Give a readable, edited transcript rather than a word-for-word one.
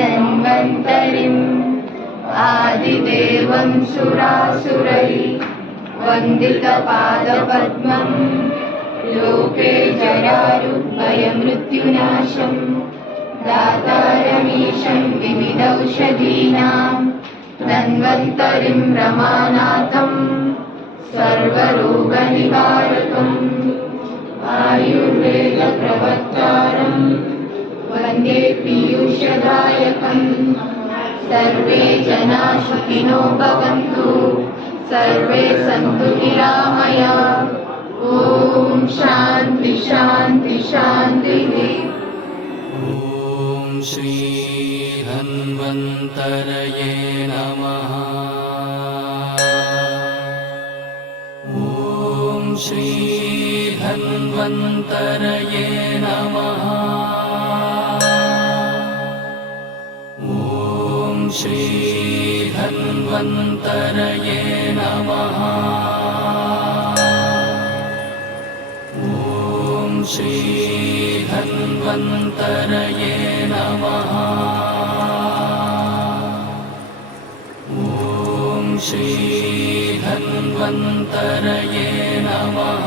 धन्वन्तरिम् आदिदेवं सुरासुरैः वन्दितपादपद्मं लोके जरारुग्भयमृत्युनाशं दातारमीशं विविधौषधीनां धन्वन्तरिं रमानाथं सर्वरोगनिवारकम् आयुर्वेदप्रवक्तारं वन्दे पीयूषदायकम् सर्वे जना सुखिनो भवन्तु सर्वे सन्तु निरामयाः। ॐ शान्ति शान्ति शान्तिः। ॐ श्री धन्वन्तरये नमः। ॐ श्री धन्वन्तरये नमः। ॐ श्री धन्वन्तरये नमः। ॐ श्री धन्वन्तरये नमः। ॐ श्री धन्वन्तरये नमः।